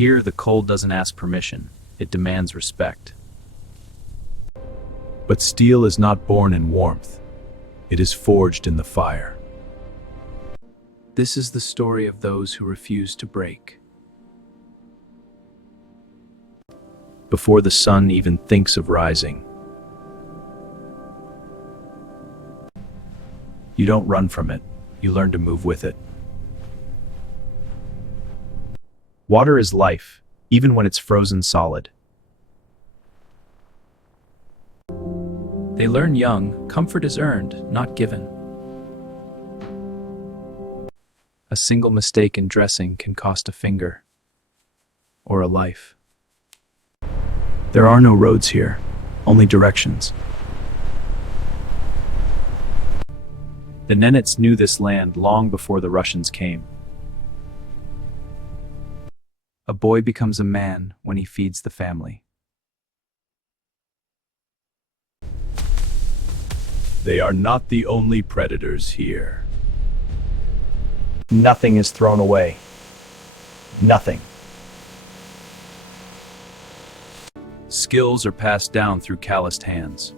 Here, the cold doesn't ask permission, it demands respect. But steel is not born in warmth. It is forged in the fire. This is the story of those who refuse to break. Before the sun even thinks of rising. You don't run from it, you learn to move with it. Water is life, even when it's frozen solid. They learn young, comfort is earned, not given. A single mistake in dressing can cost a finger, or a life. There are no roads here, only directions. The Nenets knew this land long before the Russians came. A boy becomes a man when he feeds the family. They are not the only predators here. Nothing is thrown away. Nothing. Skills are passed down through calloused hands.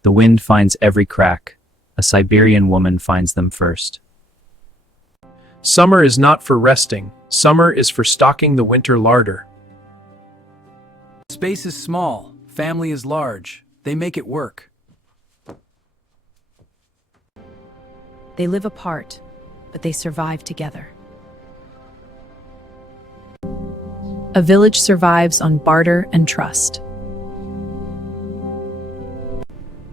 The wind finds every crack. A Siberian woman finds them first. Summer is not for resting. Summer is for stocking the winter larder. Space is small, family is large. They make it work. They live apart, but they survive together. A village survives on barter and trust.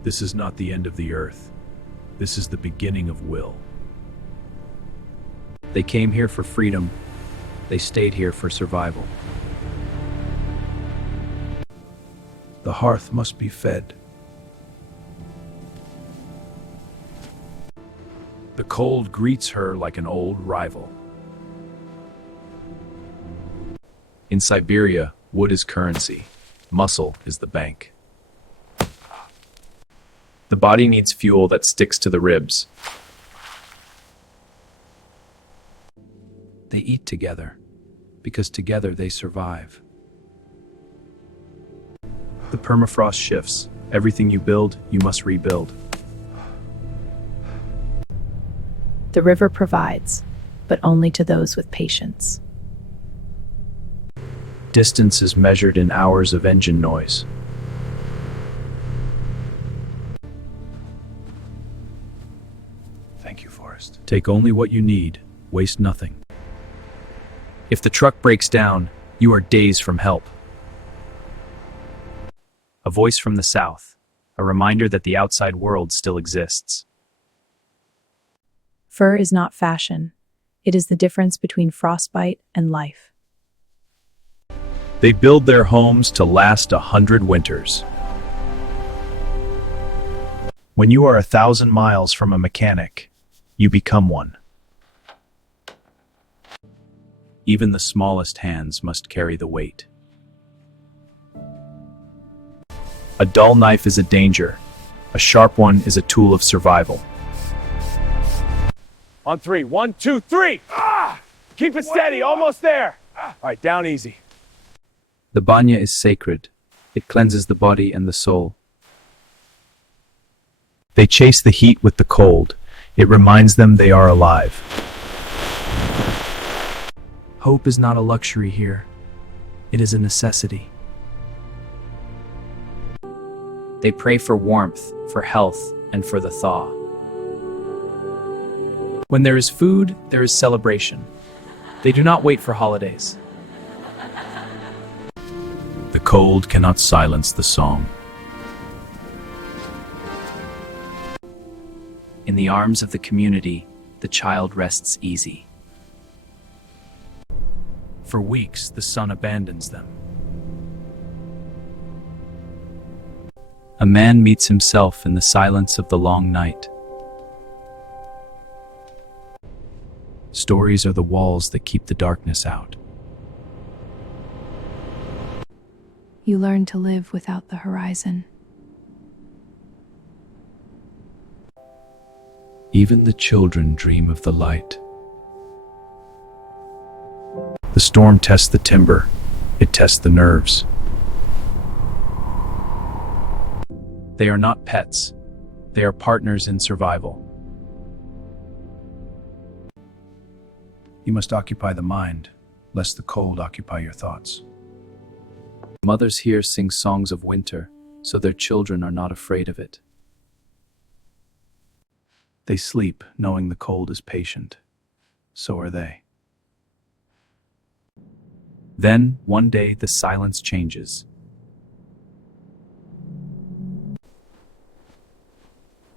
This is not the end of the earth. This is the beginning of will. They came here for freedom. They stayed here for survival. The hearth must be fed. The cold greets her like an old rival. In Siberia, wood is currency. Muscle is the bank. The body needs fuel that sticks to the ribs. They eat together, because together they survive. The permafrost shifts. Everything you build, you must rebuild. The river provides, but only to those with patience. Distance is measured in hours of engine noise. Thank you, Forrest. Take only what you need. Waste nothing. If the truck breaks down, you are days from help. A voice from the south, a reminder that the outside world still exists. Fur is not fashion. It is the difference between frostbite and life. They build their homes to last 100 winters. When you are 1,000 miles from a mechanic, you become one. Even the smallest hands must carry the weight. A dull knife is a danger. A sharp one is a tool of survival. On three. 1, 2, 3. Keep it steady. Almost there. All right, down easy. The banya is sacred. It cleanses the body and the soul. They chase the heat with the cold. It reminds them they are alive. Hope is not a luxury here. It is a necessity. They pray for warmth, for health, and for the thaw. When there is food, there is celebration. They do not wait for holidays. The cold cannot silence the song. In the arms of the community, the child rests easy. For weeks, the sun abandons them. A man meets himself in the silence of the long night. Stories are the walls that keep the darkness out. You learn to live without the horizon. Even the children dream of the light. storm tests the timber. It tests the nerves. They are not pets. They are partners in survival. You must occupy the mind, lest the cold occupy your thoughts. Mothers here sing songs of winter, so their children are not afraid of it. They sleep knowing the cold is patient. So are they. Then, one day, the silence changes.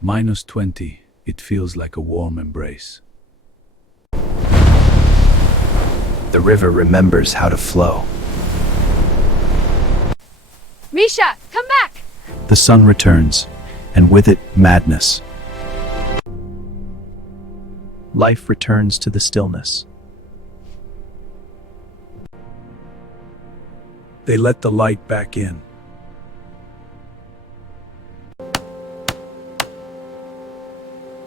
-20, it feels like a warm embrace. The river remembers how to flow. Misha, come back! The sun returns, and with it, madness. Life returns to the stillness. They let the light back in.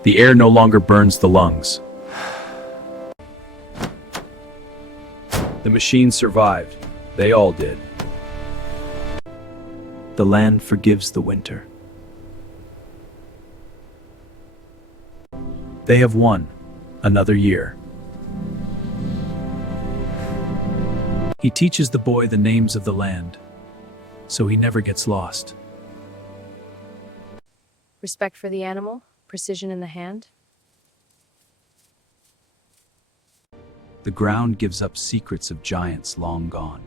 The air no longer burns the lungs. The machines survived. They all did. The land forgives the winter. They have won another year. He teaches the boy the names of the land, so he never gets lost. Respect for the animal, precision in the hand. The ground gives up secrets of giants long gone.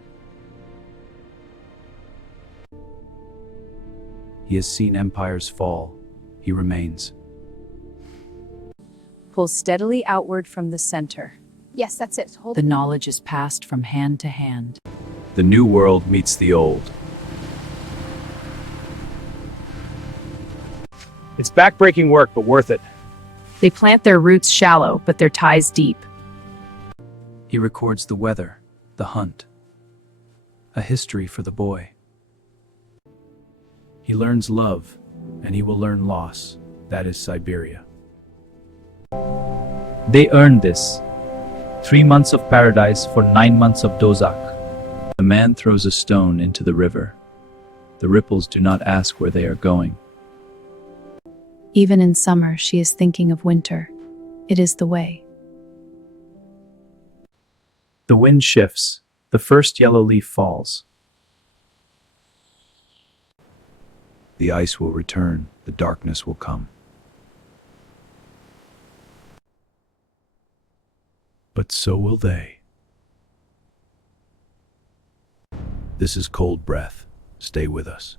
He has seen empires fall. He remains. Pull steadily outward from the center. Yes, that's it. Hold The knowledge is passed from hand to hand. The new world meets the old. It's backbreaking work, but worth it. They plant their roots shallow, but their ties deep. He records the weather, the hunt. A history for the boy. He learns love, and he will learn loss. That is Siberia. They earned this. 3 months of paradise for 9 months of dozak. The man throws a stone into the river. The ripples do not ask where they are going. Even in summer, she is thinking of winter. It is the way. The wind shifts. The first yellow leaf falls. The ice will return. The darkness will come. But so will they. This is Cold Breath. Stay with us.